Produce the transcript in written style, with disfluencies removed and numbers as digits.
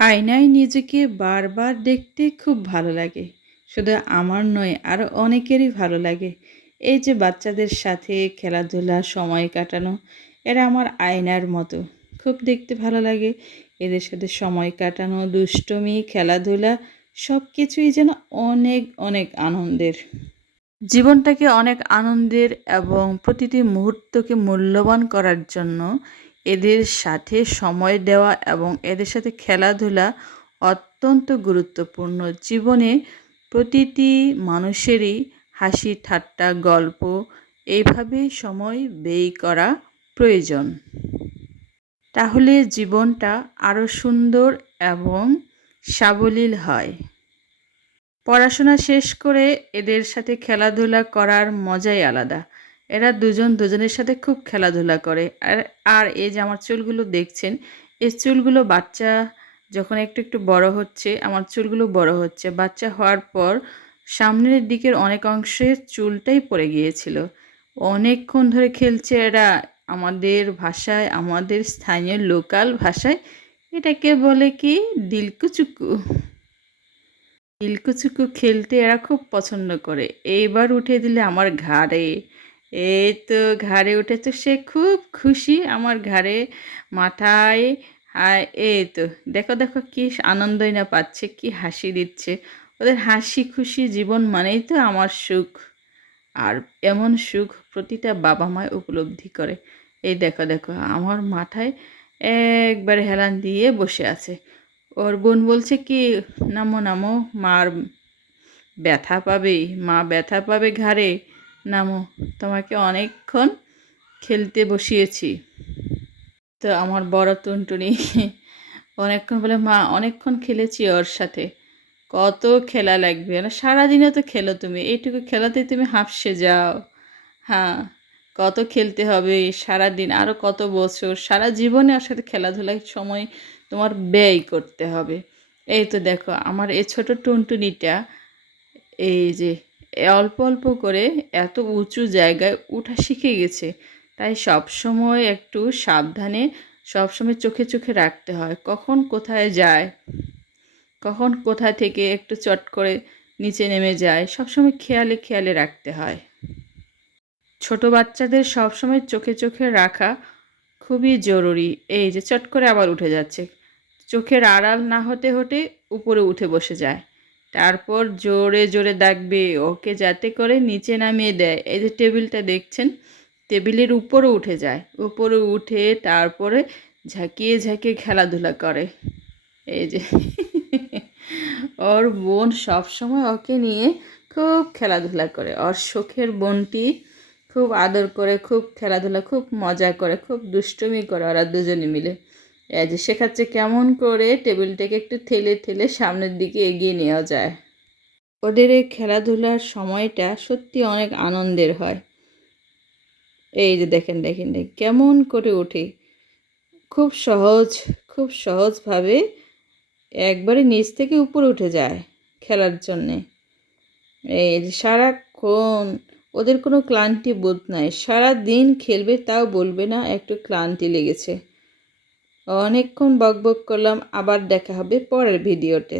আয়নায় নিজেকে বারবার দেখতে খুব ভালো লাগে। শুধু আমার নয়, আরও অনেকেরই ভালো লাগে। এই যে বাচ্চাদের সাথে খেলাধুলা, সময় কাটানো, এরা আমার আয়নার মতো। খুব দেখতে ভালো লাগে। এদের সাথে সময় কাটানো, দুষ্টুমি, খেলাধুলা সব কিছুই যেন অনেক অনেক আনন্দের। জীবনটাকে অনেক আনন্দের এবং প্রতিটি মুহূর্তকে মূল্যবান করার জন্য এদের সাথে সময় দেওয়া এবং এদের সাথে খেলাধুলা অত্যন্ত গুরুত্বপূর্ণ। জীবনে প্রতিটি মানুষেরই হাসি ঠাট্টা গল্প এইভাবেই সময় ব্যয় করা প্রয়োজন। তাহলে জীবনটা আরও সুন্দর এবং সাবলীল হয়। পড়াশোনা শেষ করে এদের সাথে খেলাধুলা করার মজাই আলাদা। এরা দুজন দুজনের সাথে খুব খেলাধুলা করে। আর আর এই যে আমার চুলগুলো দেখছেন, এই চুলগুলো বাচ্চা যখন একটু একটু বড় হচ্ছে, আমার চুলগুলো বড় হচ্ছে। বাচ্চা হওয়ার পর সামনের দিকের অনেক অংশে চুলটাই পড়ে গিয়েছিল। অনেকক্ষণ ধরে খেলছে এরা। আমাদের ভাষায়, আমাদের স্থানীয় লোকাল ভাষায় এটাকে বলে কি দিলকুচুকু। দিলকুচুকু খেলতে এরা খুব পছন্দ করে। এইবার উঠে দিলে আমার ঘাড়ে। এই তো ঘাড়ে উঠেছে, সে খুব খুশি আমার ঘাড়ে, মাথায়। আর এই তো দেখো দেখো কি আনন্দই না পাচ্ছে, কি হাসি দিচ্ছে। ওদের হাসি খুশি জীবন মানেই তো আমার সুখ। আর এমন সুখ প্রতিটা বাবা মায় উপলব্ধি করে। এই দেখো দেখো আমার মাথায় একবারে হেলান দিয়ে বসে আছে। ওর বোন বলছে কি, নামো নামো, মার ব্যথা পাবে, মা ব্যথা পাবে ঘাড়ে, নামো, তোমাকে অনেকক্ষণ খেলতে বসিয়েছি। তো আমার বড় টুনটুনি অনেকক্ষণ বলে, মা অনেকক্ষণ খেলেছি ওর সাথে, কত খেলা লাগবে না, সারাদিনে তো খেলো তুমি, এইটুকু খেলাতেই তুমি হাঁপসে যাও। হ্যাঁ, কত খেলতে হবে সারাদিন, আরও কত বছর, সারা জীবনে ওর সাথে খেলাধুলায় সময় তোমার ব্যয় করতে হবে। এই তো দেখো আমার এই ছোট টুনটুনিটা, এই যে অল্প অল্প করে এত উঁচু জায়গায় উঠা শিখে গেছে। তাই সব সময় একটু সাবধানে, সবসময় চোখে চোখে রাখতে হয়, কখন কোথায় যায়, কখন কোথা থেকে একটু চট করে নিচে নেমে যায়, সবসময় খেয়ালে খেয়ালে রাখতে হয়। ছোট বাচ্চাদের সবসময় চোখে চোখে রাখা খুবই জরুরি। এই যে চট করে আবার উঠে যাচ্ছে, চোখের আড়াল না হতে হতে উপরে উঠে বসে যায়। তারপর জোরে জোরে ডাকবে ওকে যাতে করে নিচে নামিয়ে দেয়। এই যে টেবিলটা দেখছেন, টেবিলের উপরে উঠে যায়, উপরে উঠে তারপরে ঝাঁকিয়ে ঝাঁকিয়ে খেলাধুলা করে। এই যে ওর বোন সবসময় ওকে নিয়ে খুব খেলাধুলা করে। ওর শখের বোনটি খুব আদর করে, খুব খেলাধুলা, খুব মজা করে, খুব দুষ্টুমি করে ওরা দুজনে মিলে। এই যে শেখাচ্ছে কেমন করে টেবিলটাকে একটু ঠেলে ঠেলে সামনের দিকে এগিয়ে নেওয়া যায়। ওদের এই খেলাধুলার সময়টা সত্যি অনেক আনন্দের হয়। এই যে দেখেন দেখেন দেখেন কেমন করে ওঠে, খুব সহজ, খুব সহজভাবে একবারে নিচ থেকে উপরে উঠে যায় খেলার জন্যে। এই যে সারাক্ষণ ওদের কোনো ক্লান্তি বোধ নাই, সারা দিন খেলবে তাও বলবে না একটু ক্লান্তি লেগেছে। অনেকক্ষণ বকবক করলাম, আবার দেখা হবে পরের ভিডিওতে।